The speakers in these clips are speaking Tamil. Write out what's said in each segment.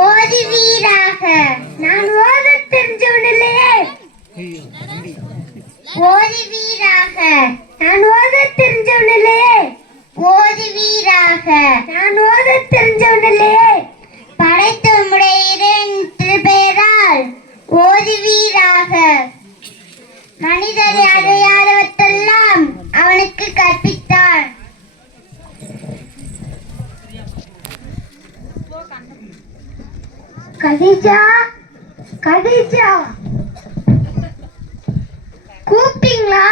ஓதுவீராக. நான் ஓத தெரிஞ்சவனில்லையே. ஓதுவீராக. நான் ஓத தெரிஞ்சவனில்லையே. ஓதுவீராக. நான் ஓத தெரிஞ்சவனில்லையே. படைத்த உம்முடைய இறைவன் திருப்பெயரால் ஓதுவீராக. மனிதரை அறியாதவற்றெல்லாம் அவனுக்கு கற்பித்தார். கதீஜா, கதீஜா, கூப்பிட்டீங்களா?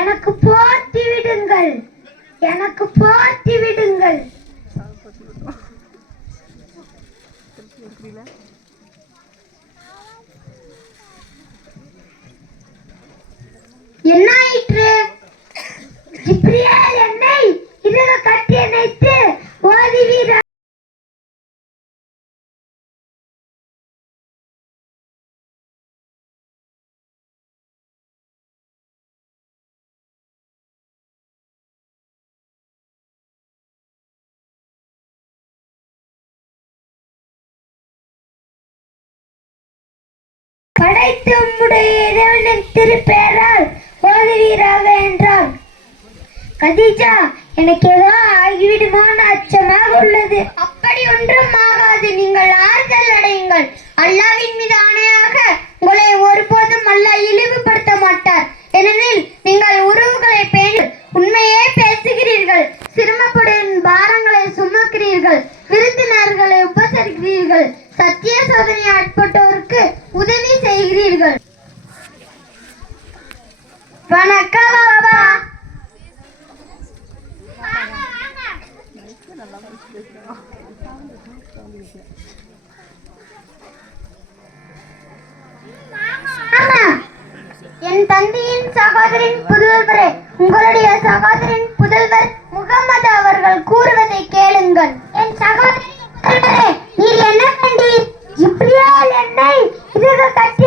எனக்கு போர்த்தி விடுங்கள், எனக்கு போர்த்தி விடுங்கள். என்ன ஆயிற்று? ஜிப்ரியேல் என்னை இறுக கட்டி அணைத்து ஓதுவீராக. படைத்த உம்முடைய இறைவனின் திருப்பெயரால் ஓதுவீராக என்றார். கதீஜா, எனக்கு ஏதோ ஆகிவிடுமான அச்சமாக உள்ளது. அப்படி ஒன்றும் ஆகாது, நீங்கள் ஆறுதல் அடையுங்கள். அல்லாஹ்வின் மீது ஆணையாக உங்களை ஒருபோதும் அல்லாஹ் இழிவுபடுத்த மாட்டார். ஏனெனில் நீங்கள் உறவுகளை பேணி உண்மையே பேசுகிறீர்கள், சிரமப்படும் பாரங்களை சுமக்கிறீர்கள், விருந்தினர்களை உபசரிக்கிறீர்கள், சத்திய சோதனை ஆட்பட்டோருக்கு உதவி செய்கிறீர்கள். வணக்கம் பாபா. என் தந்தையின் சகோதரின் புதல்வரே, உங்களுடைய சகோதரின் புதல்வர் முகமது அவர்கள் கூறுவதை கேளுங்கள். என் சகோதரின் புதல்வரே, நீர் என்ன கண்டீர்? ஜிப்ரியேல் என்னை இறுக கட்டி